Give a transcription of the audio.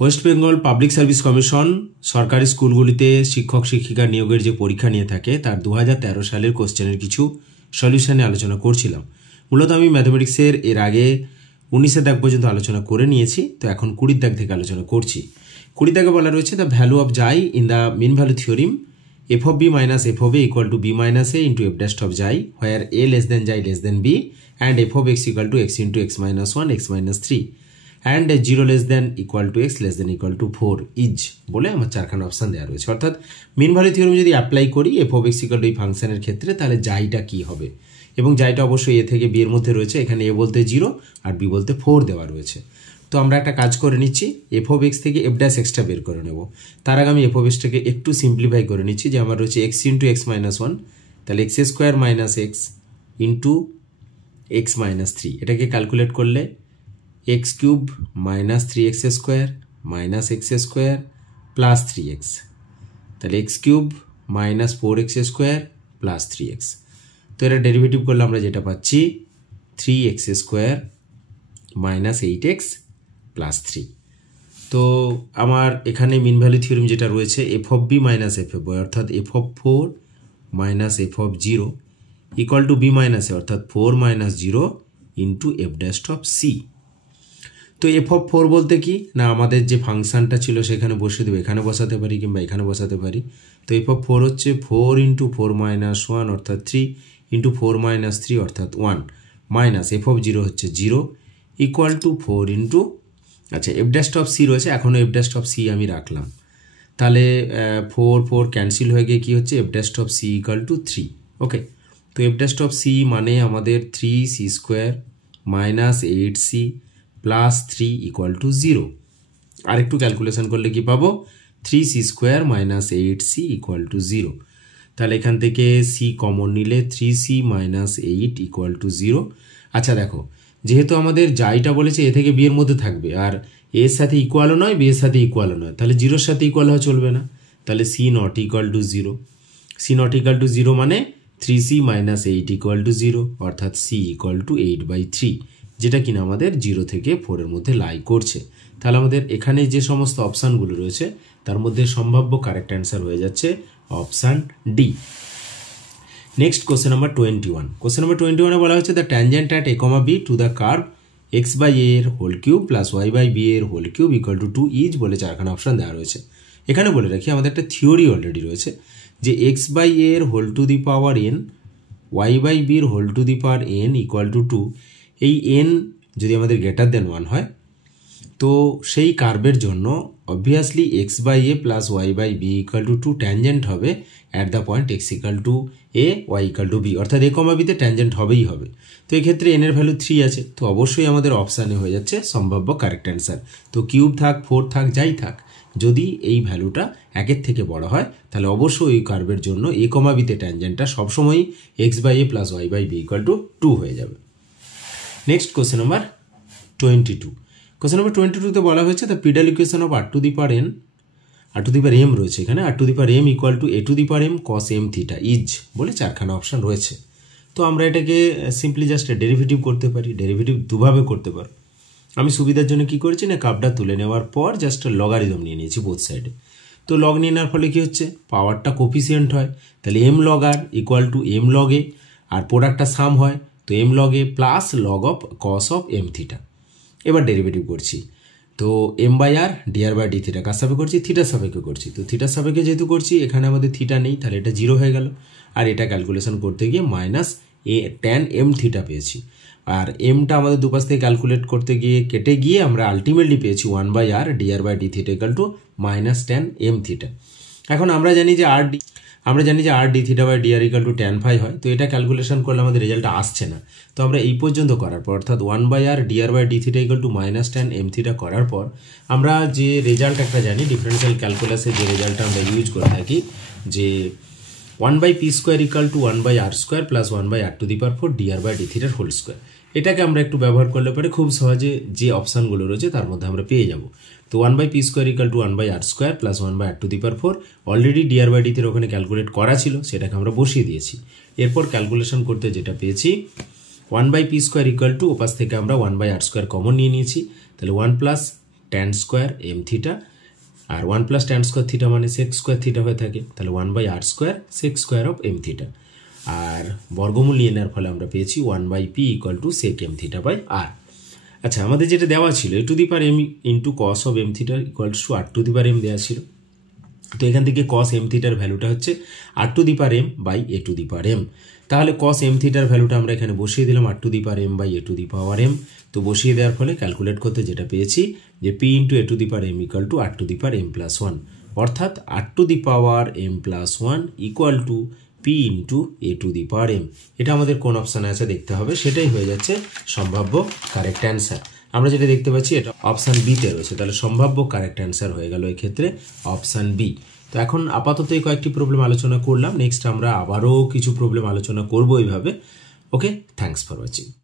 West Bengal public service commission সরকারি স্কুলগুলিতে শিক্ষক শিক্ষিকা নিয়োগের যে পরীক্ষা নিয়ে থাকে তার 2013 সালের কোশ্চেনের কিছু সলিউশনে আলোচনা করছিলাম। মূলত আমি ম্যাথমেটিক্সের এর আগে 19 দাগ পর্যন্ত আলোচনা করে নিয়েছি, তো এখন 20 দাগ থেকে আলোচনা করছি। 20 দাগে বলা রয়েছে the value of xi in the mean value theorem f of b minus f of a equal to b minus a into f dash of জাই where a less than জাই less than b and f of x equal to x into x minus 1 x minus 3 and 0 less than equal to x less than equal to 4 is বলে আমার চারখানা option দেওয়া রয়েছে। অর্থাৎ মিন value theorem যদি apply করি f of x equal to এই ফাংশনের ক্ষেত্রে, তাহলে জাইটা কি হবে, এবং জাইটা অবশ্যই a থেকে b এর মধ্যে রয়েছে। এখানে a বলতে 0 আর b বলতে 4 দেওয়া রয়েছে। তো আমরা একটা কাজ করে নিচ্ছি, f of x থেকে f dash x টা বের করে নেব। তার আগে আমি f of x টাকে একটু সিম্পলিফাই করে নিচ্ছি, যে আমার রয়েছে x into x minus 1, তাহলে x square minus x into x minus 3, এটাকে ক্যালকুলেট করলে x cube minus 3x square minus x square plus 3x, তাহলে x cube minus 4x square plus 3x। তো এটা ডেরিভেটিভ করলে আমরা যেটা পাচ্ছি 3x square minus 8x plus 3। তো আমার এখানে মিন ভ্যালু থিওরিম যেটা রয়েছে f of b minus f of y অর্থাৎ f of 4 minus f of 0 equal to b minus a অর্থাৎ 4 minus 0 into f dash of c। তো f of 4 বলতে কি না, আমাদের যে ফাংশনটা ছিল সেখানে বসে দেবো, এখানে বসাতে পারি কিংবা এখানে বসাতে পারি। তো f of 4 হচ্ছে 4 ইন্টু 4 মাইনাস 1 অর্থাৎ 3 ইন্টু 4 মাইনাস 3 অর্থাৎ 1 মাইনাস f of 0 হচ্ছে 0 ইকুয়াল টু 4 ইন্টু, আচ্ছা f ড্যাশ অফ c রয়েছে, এখনও f ড্যাশ অফ c আমি রাখলাম, তাহলে 4 4 ক্যান্সেল হয়ে গিয়ে কী হচ্ছে f dash of c equal to 3। ওকে, তো f ড্যাশ অফ c মানে আমাদের 3c square minus 8c plus 3 equal to 0। আরেকটু ক্যালকুলেশন করলে কি পাবো 3c square minus 8c equal to 0। তাহলে এখান থেকে c কমন নিলে 3c মাইনাস 8 ইকুয়াল টু 0। আচ্ছা দেখো, যেহেতু আমাদের জাইটা বলেছে এ থেকে বি এর মধ্যে থাকবে, আর এর সাথে ইকুয়ালও নয় বি এর সাথে ইকুয়ালও নয়, তাহলে জিরোর সাথে ইকুয়াল হওয়া চলবে না। তাহলে c not equal to 0, c not equal to 0 মানে 3c মাইনাস 8 ইকুয়াল টু 0 অর্থাৎ সি ইকুয়াল টু 8/3, যেটা কিনা আমাদের 0 থেকে 4 এর মধ্যে লাই করছে। তাহলে আমাদের এখানে যে সমস্ত অপশানগুলো রয়েছে তার মধ্যে সম্ভাব্য কারেক্ট অ্যান্সার হয়ে যাচ্ছে option D. Next question number 21। Question number 21-এ বলা হচ্ছে the tangent at a, b to the curve x by a এর whole cube plus y by b এর whole cube equal to 2 is বলে চারখানা option দেওয়া রয়েছে। এখানে বলে রাখি আমাদের একটা থিওরি অলরেডি রয়েছে যে x বাই a এর whole to the power n, y by b এর whole to the power n equal to 2, এই n যদি আমাদের গ্রেটার দেন 1 হয় তো সেই কার্ভের জন্য obviously x by a plus y by b equal to 2 tangent হবে at the point x equal to a, y equal to b, অর্থাৎ a, b তে ট্যানজেন্ট হবেই হবে। তো এক্ষেত্রে n এর ভ্যালু 3 আছে, তো অবশ্যই আমাদের অপশানে হয়ে যাচ্ছে সম্ভাব্য কারেক্ট অ্যান্সার। তো কিউব থাক 4 থাক যাই থাক, যদি এই ভ্যালুটা 1-এর থেকে বড় হয় তাহলে অবশ্যই এই কার্ভের জন্য a, b তে ট্যানজেন্টটা সবসময়ই x by a plus y by b equal to 2 হয়ে যাবে। Next question number 22। Question number 22-তে বলা হয়েছে the pedal equation of r to the power n, r to the power m রয়েছে এখানে, r to the power m equal to a to the power m cos m theta is বলে চারখানা option রয়েছে। তো আমরা এটাকে simply just derivative করতে পারি, ডেরিভেটিভ দুভাবে করতে পারো। আমি সুবিধার জন্য কি করেছি না, কাপটা তুলে নেওয়ার পর জাস্ট লগারিদম নিয়ে নিয়েছি বোথ সাইডে। তো লগ নিয়ে নেওয়ার ফলে কি হচ্ছে, পাওয়ারটা কোফিসিয়েন্ট হয়, তাহলে m log r equal to m log a, আর প্রোডাক্টটা সাম হয় তো m log a plus log of cos of m theta. এবার ডেরিভেটিভ করছি, তো m by r dr by d theta কার সাপেক্ষে করছি, থিটার সাপেক্ষে করছি। তো থিটার সাপেক্ষে যেহেতু করছি এখানে আমাদের থিটা নেই, তাহলে এটা 0 হয়ে গেল, আর এটা ক্যালকুলেশন করতে গিয়ে মাইনাস ট্যান m থিটা পেয়েছি, আর এমটা আমাদের দুপাশ থেকে ক্যালকুলেট করতে গিয়ে কেটে গিয়ে আমরা আলটিমেটলি পেয়েছি 1 by r dr by d theta equal to minus tan m theta. এখন আমরা জানি যে r d theta by dr equal to tan phi হয়, তো এটা ক্যালকুলেশন করলে আমাদের রেজাল্টটা আসছে না। তো আমরা এই পর্যন্ত করার পর অর্থাৎ 1 by r dr by d theta equal to minus tan m theta করার পর আমরা যে রেজাল্ট একটা জানি ডিফারেন্সিয়াল ক্যালকুলাসে, যে রেজাল্টটা আমরা ইউজ করে থাকি যে 1 by p square equal to 1 by r square plus 1 by r to the power 4 dr by d থিটার হোল স্কোয়ার। এটাকে আমরা একটু ব্যবহার করলে পরে খুব সহজে যে অপশানগুলো রয়েছে তার মধ্যে আমরা পেয়ে যাব। তো 1 by p square equal to 1 by r square plus 1 by r to the power 4 already d r by ডিতে ওখানে ক্যালকুলেট করা ছিল, সেটাকে আমরা বসিয়ে দিয়েছি। এরপর ক্যালকুলেশন করতে যেটা পেয়েছি 1 by p square equal to ওপাশ থেকে আমরা 1 বাই আর স্কোয়ার কমন নিয়ে নিয়েছি, তাহলে 1 plus tan square m theta, আর 1 প্লাস ট্যান স্কোয়ার থিটা মানে সেক স্কোয়ার থিটা হয়ে থাকে, তাহলে 1/r square sec square of m theta. আর বর্গমূল নিয়ে নেওয়ার ফলে আমরা পেয়েছি 1/p equal to sec m theta by r. আচ্ছা, আমাদের যেটা দেওয়া ছিল a to the power m into cos of m theta equals to r to the power m দেওয়া ছিল। তো এখান থেকে কস এম থিটার ভ্যালুটা হচ্ছে r to the power m by a to the power m। তাহলে কস এম থিটার ভ্যালুটা আমরা এখানে বসিয়ে দিলাম r to the power m by a to the power m। তো বসিয়ে দেওয়ার ফলে ক্যালকুলেট করতে যেটা পেয়েছি যে p into a to the power m equal two r to the power m plus 1, অর্থাৎ r to the power m plus 1 equal to p into a to the power m। এটা আমাদের কোন অপশানে আছে দেখতে হবে, সেটাই হয়ে যাচ্ছে সম্ভাব্য কারেক্ট অ্যান্সার। আমরা যেটা দেখতে পাচ্ছি এটা অপশান বিতে রয়েছে, তাহলে সম্ভাব্য কারেক্ট অ্যান্সার হয়ে গেল এক্ষেত্রে অপশান বি। তো এখন আপাতত এই কয়েকটি প্রবলেম আলোচনা করলাম, নেক্সট আমরা আবারও কিছু প্রবলেম আলোচনা করবো এইভাবে। ওকে, থ্যাঙ্কস ফর ওয়াচিং।